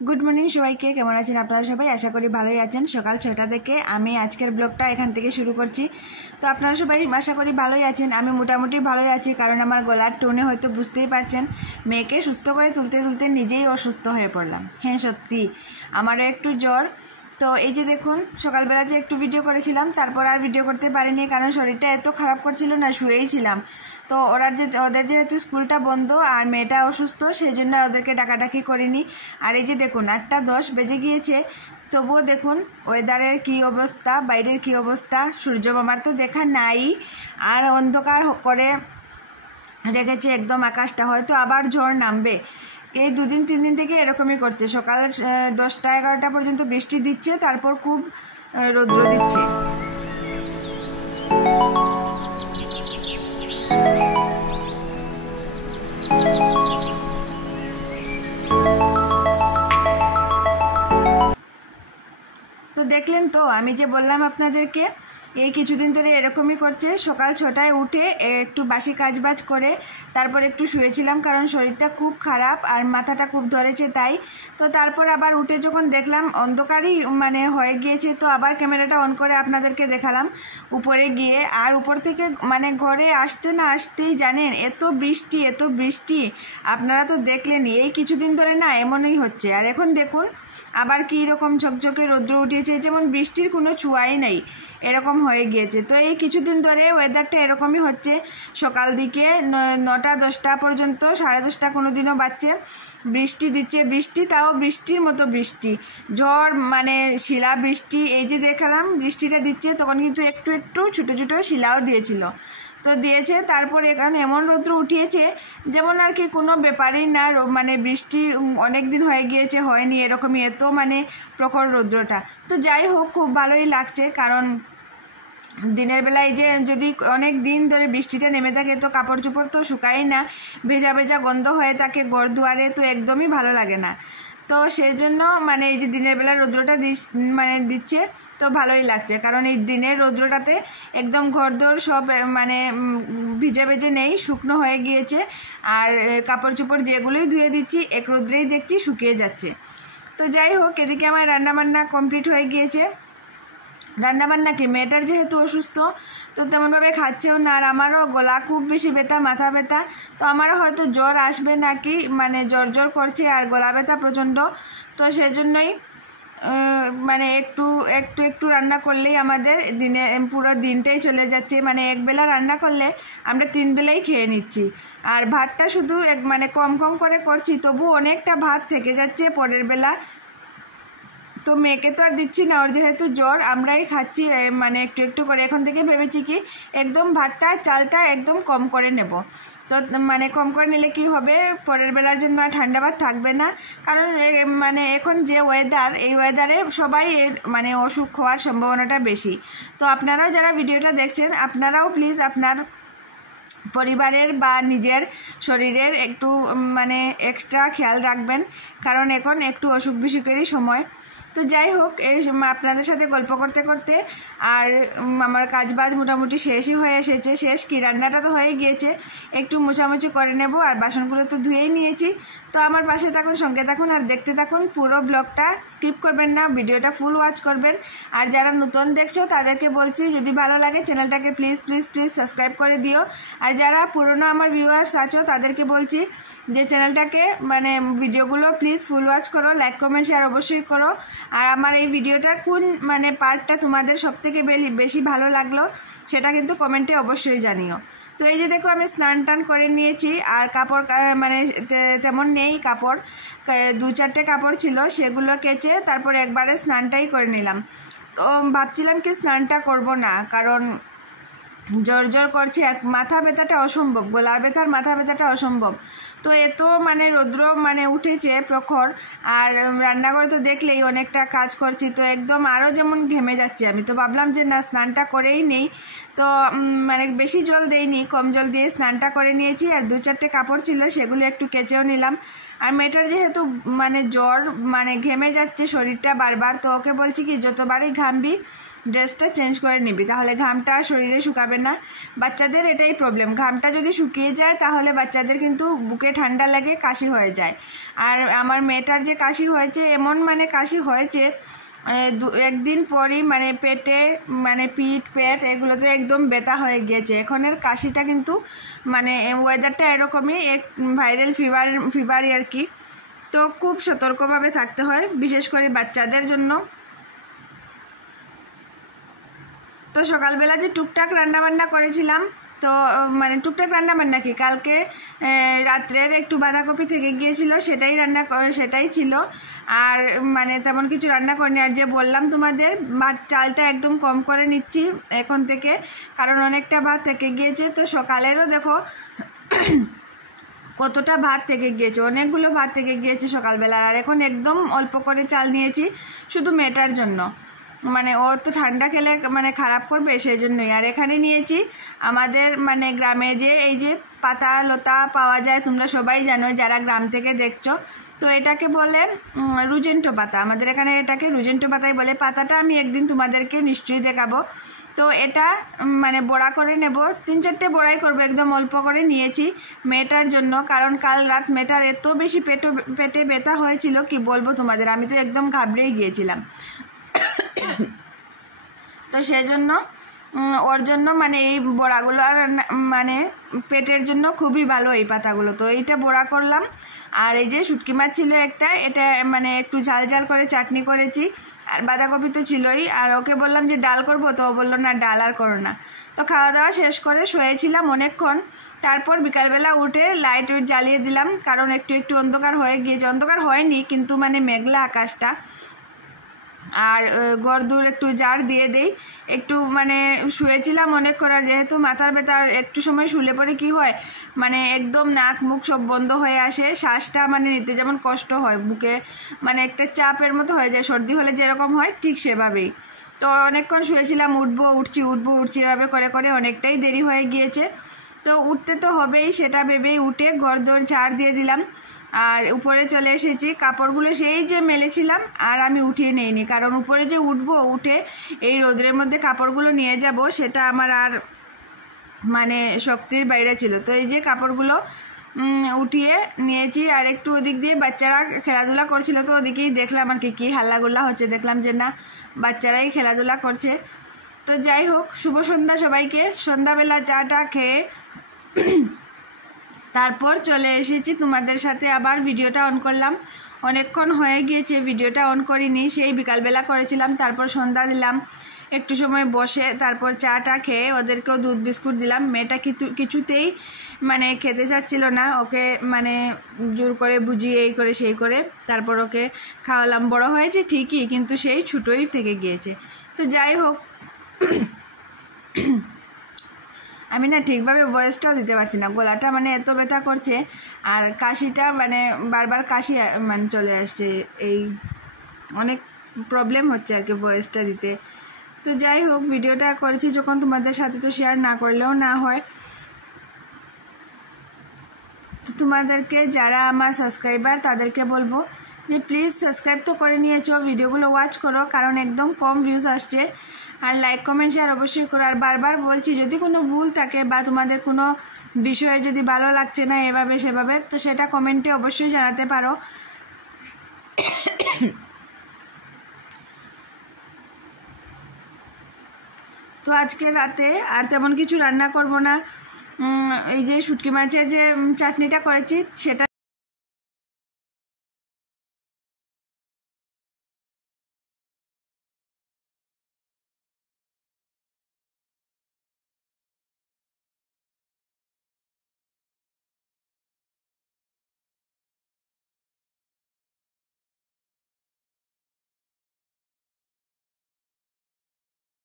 Good morning सबाइके केमन आছেন আপনারা সবাই आशा करी ভালোই আছেন। সকাল 6টা থেকে আমি আজকের ব্লগটা এখান থেকে শুরু করছি। তো আপনারা সবাই आशा करी ভালোই আছেন। আমি মোটামুটি ভালোই আছি, কারণ আমার গলার টোনে হয়তো বুঝতেই পারছেন মেয়েকে সুস্থ করে তুলতে তুলতে নিজেই অসুস্থ হয়ে পড়লাম। হ্যাঁ সত্যি আমারও একটু জ্বর। তো এই যে দেখুন সকালবেলা যে একটু ভিডিও করেছিলাম, তারপর আর ভিডিও করতে পারিনি, কারণ শরীরটা এত খারাপ করছিল না, শুয়েই ছিলাম। তো ওদের যেহেতু স্কুলটা বন্ধ আর মেয়েটা অসুস্থ, সেই জন্য ওদেরকে ডাকাডাকি করিনি। আর এই যে দেখুন 8টা 10 বেজে গিয়েছে, তবুও দেখুন ওয়েদারের কী অবস্থা, বাইরের কী অবস্থা। সূর্য মামার তো দেখা নাই, আর অন্ধকার করে রেখেছে একদম আকাশটা, হয়তো আবার ঝড় নামবে। এই 2-3 দিন থেকে এরকমই করছে। সকাল 10টা-11টা পর্যন্ত বৃষ্টি দিচ্ছে, তারপর খুব রৌদ্র দিচ্ছে। তো দেখলেন তো, আমি যে বললাম আপনাদেরকে এই কিছুদিন ধরে এরকমই করছে। সকাল 6টায় উঠে একটু বাসি কাজবাজ করে তারপর একটু শুয়েছিলাম, কারণ শরীরটা খুব খারাপ আর মাথাটা খুব ধরেছে তাই। তো তারপর আবার উঠে যখন দেখলাম অন্ধকারই হয়ে গিয়েছে, তো আবার ক্যামেরাটা অন করে আপনাদেরকে দেখালাম উপরে গিয়ে। আর উপর থেকে ঘরে আসতে না আসতেই জানেন এত বৃষ্টি আপনারা তো দেখলেনই। এই কিছুদিন ধরে না এমনই হচ্ছে। আর এখন দেখুন আবার কী রকম ঝকঝকে রৌদ্র উঠিয়েছে, যেমন বৃষ্টির কোনো ছোঁয়াই নেই, এরকম হয়ে গিয়েছে। তো এই কিছুদিন ধরে ওয়েদারটা এরকমই হচ্ছে। সকাল দিকে 9টা-10টা পর্যন্ত, 10:30 কোনো দিনও বাজছে, বৃষ্টি দিচ্ছে। বৃষ্টি তাও বৃষ্টির মতো বৃষ্টি, ঝড় শিলা বৃষ্টি। এই যে দেখালাম বৃষ্টিটা দিচ্ছে, তখন কিন্তু একটু একটু ছোটো ছোটো শিলাও দিয়েছিল। তো দিয়েছে, তারপর এখানে এমন রৌদ্র উঠিয়েছে যেমন আর কি কোনো ব্যাপারই না। বৃষ্টি অনেক দিন হয়ে গিয়েছে হয়নি এরকমই, এত প্রখর রৌদ্রটা। তো যাই হোক, খুব ভালোই লাগছে, কারণ দিনের বেলায় যে যদি অনেক দিন ধরে বৃষ্টিটা নেমে থাকে তো কাপড় চোপড় তো শুকাই না, ভেজা ভেজা গন্ধ হয়ে থাকে ঘর দুয়ারে, তো একদমই ভালো লাগে না। তো সেই জন্য এই যে দিনের বেলা রৌদ্রটা দিচ্ছে তো ভালোই লাগছে, কারণ এই দিনের রৌদ্রটাতে একদম ঘরদোর সব ভিজে ভেজে নেই, শুকনো হয়ে গিয়েছে। আর কাপড় চোপড় যেগুলোই ধুয়ে দিচ্ছি এক রৌদ্রেই দেখছি শুকিয়ে যাচ্ছে। তো যাই হোক, এদিকে আমার রান্নাবান্না কমপ্লিট হয়ে গিয়েছে। রান্নাবান্না কি, মেয়েটার যেহেতু অসুস্থ তো তেমনভাবে খাচ্ছেও না, আর আমারও গলা খুব বেশি ব্যথা, মাথা ব্যথা। তো আমারও হয়তো জ্বর আসবে নাকি, জ্বর করছে আর গলা ব্যথা প্রচণ্ড। তো সেজন্যই একটু একটু একটু রান্না করলেই আমাদের পুরো দিনটাই চলে যাচ্ছে। একবেলা রান্না করলে আমরা 3 বেলাই খেয়ে নিচ্ছি। আর ভাতটা শুধু কম কম করে করছি, তবু অনেকটা ভাত থেকে যাচ্ছে পরের বেলা। তো মেয়েকে তো আর দিচ্ছি না, ওর যেহেতু জ্বর, আমরাই খাচ্ছি একটু একটু করে। এখন থেকে ভেবেছি কি একদম ভাতটা চালটা একদম কম করে নেব। তো কম করে নিলে কি হবে, পরের বেলার জন্য আর ঠান্ডা ভাত থাকবে না। কারণ এখন যে ওয়েদার, এই ওয়েদারে সবাই অসুখ হওয়ার সম্ভাবনাটা বেশি। তো আপনারাও যারা ভিডিওটা দেখছেন, আপনারাও প্লিজ আপনার পরিবারের বা নিজের শরীরের একটু এক্সট্রা খেয়াল রাখবেন, কারণ এখন একটু অসুখ বিসুখেরই সময়। তো যাই হোক, এই আপনাদের সাথে গল্প করতে করতে আর আমার কাজবাজ মোটামুটি শেষই হয়ে এসেছে। শেষ কি, রান্নাটা তো হয়ে গিয়েছে, একটু মোছামুছি করে নেব, আর বাসনগুলো তো ধুয়েই নিয়েছি। তো আমার পাশে থাকুন, সঙ্গে থাকুন আর দেখতে থাকুন। পুরো ব্লগটা স্কিপ করবেন না, ভিডিওটা ফুল ওয়াচ করবেন। আর যারা নতুন দেখছো তাদেরকে বলছি, যদি ভালো লাগে চ্যানেলটাকে প্লিজ প্লিজ প্লিজ সাবস্ক্রাইব করে দিও। আর যারা পুরনো আমার ভিউয়ার্স আছো তাদেরকে বলছি যে চ্যানেলটাকে ভিডিওগুলো প্লিজ ফুল ওয়াচ করো, লাইক কমেন্ট শেয়ার অবশ্যই করো। আর আমার এই ভিডিওটার কোন পার্টটা তোমাদের সবথেকে বেশি ভালো লাগলো সেটা কিন্তু কমেন্টে অবশ্যই জানিও। তো এই যে দেখো, আমি স্নান টান করে নিয়েছি, আর কাপড় তেমন নেই, কাপড় 2-4টে কাপড় ছিল, সেগুলো কেচে তারপর একবারে স্নানটাই করে নিলাম। তো ভাবছিলাম কি স্নানটা করব না, কারণ জ্বর করছে, আর মাথা ব্যথাটা অসম্ভব, গলার ব্যথার মাথা ব্যথাটা অসম্ভব। তো এত রৌদ্র উঠেছে প্রখর, আর রান্নাঘরে তো দেখলেই অনেকটা কাজ করছি, তো একদম আরও যেমন ঘেমে যাচ্ছে। আমি তো ভাবলাম যে না, স্নানটা করেই নেই। তো বেশি জল দেইনি, কম জল দিয়ে স্নানটা করে নিয়েছি। আর 2-4টে কাপড় ছিল, সেগুলো একটু কেচেও নিলাম। আর মেয়েটার যেহেতু জ্বর, ঘেমে যাচ্ছে শরীরটা বারবার, তো ওকে বলছি কি যতবারই ঘামবি ড্রেসটা চেঞ্জ করে নিবি, তাহলে ঘামটা শরীরে শুকাবে না। বাচ্চাদের এটাই প্রবলেম, ঘামটা যদি শুকিয়ে যায় তাহলে বাচ্চাদের কিন্তু বুকে ঠান্ডা লাগে, কাশি হয়ে যায়। আর আমার মেয়েটার যে কাশি হয়েছে, এমন মানে কাশি হয়েছে একদিন পরই মানে পেটে মানে পিঠ পেট এগুলোতে একদম ব্যথা হয়ে গিয়েছে। এখনের কাশিটা কিন্তু মানে ওয়েদারটা এরকমই, এক ভাইরাল ফিভারই আর কি। তো খুব সতর্কভাবে থাকতে হয়, বিশেষ করে বাচ্চাদের জন্য। তো সকালবেলা যে টুকটাক রান্নাবান্না করেছিলাম, তো মানে টুকটাক রান্নাবান্না কি, কালকে রাত্রের একটু বাঁধাকপি থেকে গিয়েছিল, সেটাই ছিল। আর মানে তেমন কিছু রান্না করিনি। আর যে বললাম তোমাদের, চালটা একদম কম করে নিচ্ছি এখন থেকে, কারণ অনেকটা ভাত থেকে গিয়েছে। তো সকালেরও দেখো কতটা ভাত থেকে গিয়েছে, অনেকগুলো ভাত থেকে গিয়েছে সকালবেলা। আর এখন একদম অল্প করে চাল নিয়েছি শুধু মেয়েটার জন্য, মানে ও তো ঠান্ডা খেলে মানে খারাপ করবে সেই জন্যই। আর এখানে নিয়েছি আমাদের মানে গ্রামে যে এই যে পাতা লতা পাওয়া যায়, তোমরা সবাই জানো যারা গ্রাম থেকে দেখছো। তো এটাকে বলে রুজেন্টো পাতা, আমাদের এখানে এটাকে রুজেন্টো পাতাই বলে। পাতাটা আমি একদিন তোমাদেরকে নিশ্চয়ই দেখাবো। তো এটা মানে বড়া করে নেব, 3-4টে বড়াই করবো, একদম অল্প করে নিয়েছি মেয়েটার জন্য। কারণ কাল রাত মেয়েটার এত বেশি পেটে ব্যথা হয়েছিল কি বলবো তোমাদের, আমি তো একদম ঘাবড়েই গিয়েছিলাম। তো সেই জন্য ওর জন্য মানে এই বড়াগুলো আর মানে পেটের জন্য খুবই ভালো এই পাতাগুলো। তো এইটা বড়া করলাম। আর এই যে শুটকি মাছ ছিল একটা, এটা মানে একটু ঝাল ঝাল করে চাটনি করেছি। আর বাঁধাকপি তো ছিলই। আর ওকে বললাম যে ডাল করবো, তো ও বললো না ডাল আর করো না। তো খাওয়া দাওয়া শেষ করে শুয়েছিলাম অনেকক্ষণ। তারপর বিকালবেলা উঠে লাইট জ্বালিয়ে দিলাম, কারণ একটু একটু অন্ধকার হয়ে গিয়েছে। অন্ধকার হয়নি কিন্তু মানে মেঘলা আকাশটা। আর গরদুর একটু জার দিয়ে দেই, একটু মানে শুয়েছিলাম অনেকক্ষণ। আর যেহেতু মাথার ব্যথা, একটু সময় শুলে পরে কি হয় মানে একদম নাক মুখ সব বন্ধ হয়ে আসে, শ্বাসটা মানে নিতে যেমন কষ্ট হয়, বুকে মানে একটা চাপের মতো হয়ে যায়, সর্দি হলে যেরকম হয় ঠিক সেভাবেই। তো অনেকক্ষণ শুয়েছিলাম, উঠছি এভাবে করে করে অনেকটাই দেরি হয়ে গিয়েছে। তো উঠতে তো হবেই, সেটা ভেবেই উঠে গরদর ঝাড় দিয়ে দিলাম। আর উপরে চলে এসেছি, কাপড়গুলো সেই যে মেলেছিলাম আর আমি উঠিয়ে নেইনি, কারণ উপরে যে উঠে এই রোদের মধ্যে কাপড়গুলো নিয়ে যাব সেটা আমার আর মানে শক্তির বাইরে ছিল। তো এই যে কাপড়গুলো উঠিয়ে নিয়েছি। আর একটু ওদিক দিয়ে বাচ্চারা খেলাধুলা করছিল, তো ওদিকেই দেখলাম আর কি হাল্লাগুল্লা হচ্ছে, দেখলাম যে না বাচ্চারাই খেলাধুলা করছে। তো যাই হোক, শুভ সন্ধ্যা সবাইকে। সন্ধ্যাবেলা চাটা খেয়ে তারপর চলে এসেছি তোমাদের সাথে, আবার ভিডিওটা অন করলাম। অনেকক্ষণ হয়ে গিয়েছে ভিডিওটা অন করিনি, সেই বিকালবেলা করেছিলাম। তারপর সন্ধ্যা দিলাম, একটু সময় বসে তারপর চাটা খেয়ে ওদেরকেও দুধ বিস্কুট দিলাম। মেয়েটা কিছুতেই মানে খেতে চাচ্ছিল না, ওকে মানে জোর করে বুঝিয়ে এই করে সেই করে তারপর ওকে খাওয়ালাম। বড় হয়েছে ঠিকই, কিন্তু সেই ছোটোই থেকে গিয়েছে। তো যাই হোক, আমি না ঠিকভাবে ভয়েসটাও দিতে পারছি না, গলাটা মানে এত ব্যথা করছে। আর কাশিটা মানে বারবার কাশি মানে চলে আসছে, এই অনেক প্রবলেম হচ্ছে আর কি ভয়েসটা দিতে। তো যাই হোক, ভিডিওটা করেছি যখন তোমাদের সাথে, তো শেয়ার না করলেও না হয়। তো তোমাদেরকে যারা আমার সাবস্ক্রাইবার তাদেরকে বলবো যে প্লিজ সাবস্ক্রাইব তো করে নিয়েছো, ভিডিওগুলো ওয়াচ করো, কারণ একদম কম ভিউজ আসছে। আর লাইক কমেন্ট শেয়ার অবশ্যই করো। আর বারবার বলছি, যদি কোনো ভুল থাকে বা তোমাদের কোনো বিষয়ে যদি ভালো লাগছে না এভাবে সেভাবে, তো সেটা কমেন্টে অবশ্যই জানাতে পারো। তো আজকে রাতে আর তেমন কিছু রান্না করব না, এই যে শুটকি মাছের যে চাটনিটা করেছি সেটা